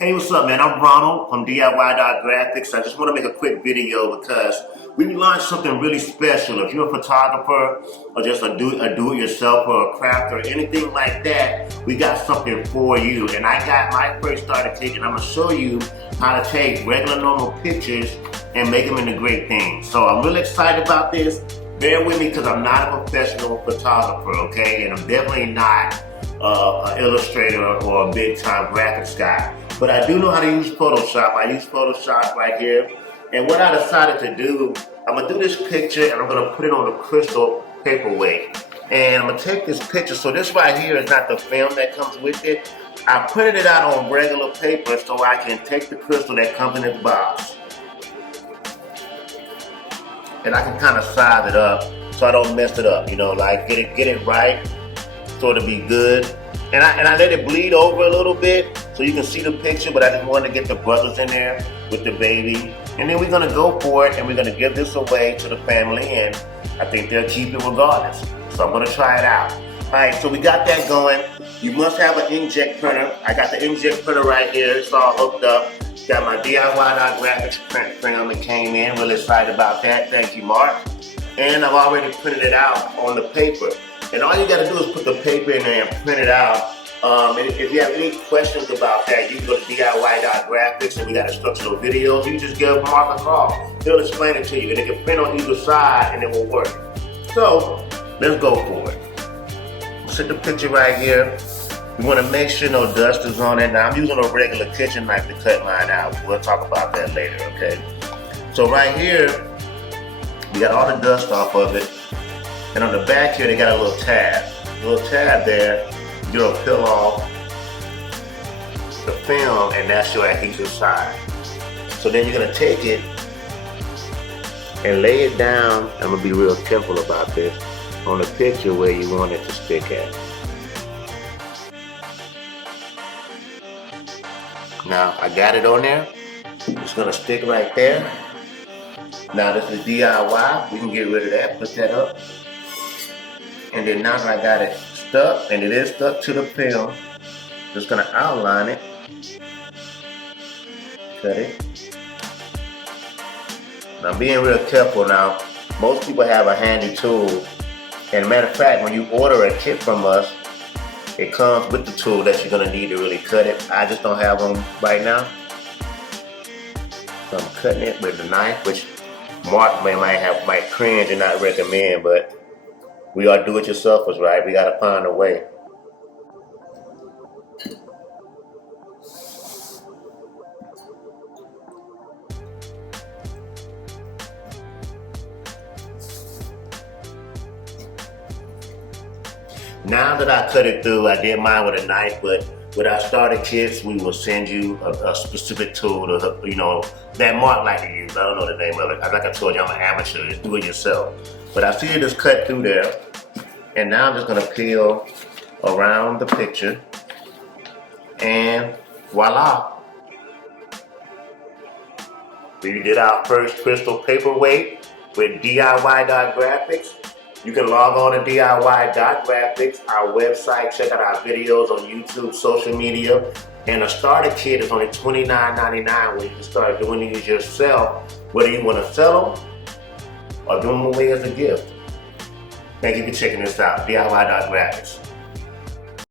Hey, what's up, man? I'm Ronald from DIY.Graphics. I just want to make a quick video because we launched something really special. If you're a photographer or just a do-it-yourself or a craft or anything like that, we got something for you. And I got my first starter kit, and I'm going to show you how to take regular, normal pictures and make them into great things. So I'm really excited about this. Bear with me because I'm not a professional photographer, okay? And I'm definitely not an illustrator or a big-time graphics guy. But I do know how to use Photoshop. I use Photoshop right here. And what I decided to do, I'm gonna do this picture and I'm gonna put it on a crystal paperweight. And I'm gonna take this picture. So this right here is not the film that comes with it. I printed it out on regular paper so I can take the crystal that comes in this box. And I can kind of size it up so I don't mess it up, you know, like get it right so it'll be good. And I let it bleed over a little bit so you can see the picture, but I just wanted to get the brothers in there with the baby. And then we're gonna go for it and we're gonna give this away to the family, and I think they'll keep it regardless. So I'm gonna try it out. All right, so we got that going. You must have an inkjet printer. I got the inkjet printer right here. It's all hooked up. Got my DIY.Graphics print that came in. Really excited about that. Thank you, Mark. And I've already printed it out on the paper. And all you gotta do is put the paper in there and print it out. And if you have any questions about that, you can go to DIY.Graphics and we got instructional videos. You can just give Mark a call. He'll explain it to you, and it can print on either side and it will work. So, let's go for it. Set the picture right here. We wanna make sure no dust is on it. Now I'm using a regular kitchen knife to cut mine out. We'll talk about that later, okay? So right here, we got all the dust off of it. And on the back here, they got a little tab. There, you'll peel off the film, and that's your adhesive side. So then you're gonna take it and lay it down. I'm gonna be real careful about this on the picture where you want it to stick at. Now I got it on there. It's gonna stick right there. Now this is DIY. We can get rid of that. Put that up. And then now that I got it stuck, and it is stuck to the film, just gonna outline it, cut it. And I'm being real careful now. Most people have a handy tool. And matter of fact, when you order a kit from us, it comes with the tool that you're gonna need to really cut it. I just don't have one right now. So I'm cutting it with the knife, which Mark might cringe and not recommend, but we are do-it-yourselfers, right? We gotta find a way. Now that I cut it through, I did mine with a knife, but with our starter kits, we will send you a specific tool to, you know, that Mark like to use. I don't know the name of it. Like I told you, I'm an amateur. Just do it yourself. But I see it just cut through there. And now I'm just gonna peel around the picture, and voila. We did our first crystal paperweight with DIY.Graphics. You can log on to DIY.Graphics, our website, check out our videos on YouTube, social media. And a starter kit is only $29.99 where you can start doing these yourself, whether you wanna sell them or do them away as a gift. Thank you for checking this out, DIY.Graphics.